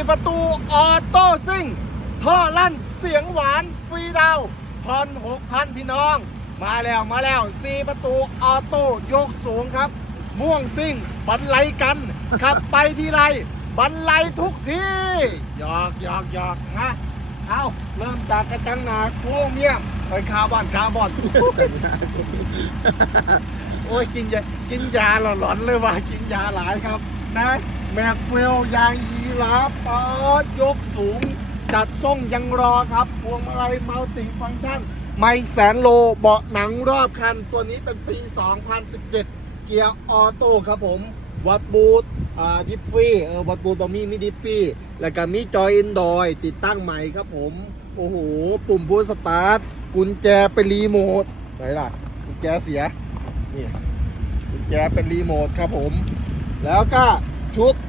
4 ประตูออโต้ซิ่ง ท่อลั่นเสียงหวานฟรีดาวผ่อน6,000 พี่น้อง มาแล้วมาแล้ว 4 ประตูออโต้ยกสูงครับ ม่วงซิ่งบันไลกัน ขับไปทีไรบันไลทุกที่หยอกหยอกหยอกนะเอาเริ่มจากกระจังหนาโค้งเยี่ยมไปคาร์บอนคาร์บอนโอ้ยกินยากินยาหลอนๆเลยว่ะกินยาหลายครับนะ แม็กเวลยางยีราฟปอยกสูง จัดส่งยังรอครับ พวงมาลัยมัลติฟังก์ชันไม่แสนโลเบาะหนังรอบคัน ตัวนี้เป็นปี 2017 เกียร์ออโต้ครับผม วัดบูทอ่าดิฟฟี่เออวัดบูทบอมีมีดิฟฟี่แล้วก็มีจอยอินดอยติดตั้งใหม่ครับผม โอ้โห ปุ่มบูทสตาร์ทกุญแจเป็นรีโมทไหนล่ะ กุญแจเสีย นี่ กุญแจเป็นรีโมทครับผม แล้วก็ ชุด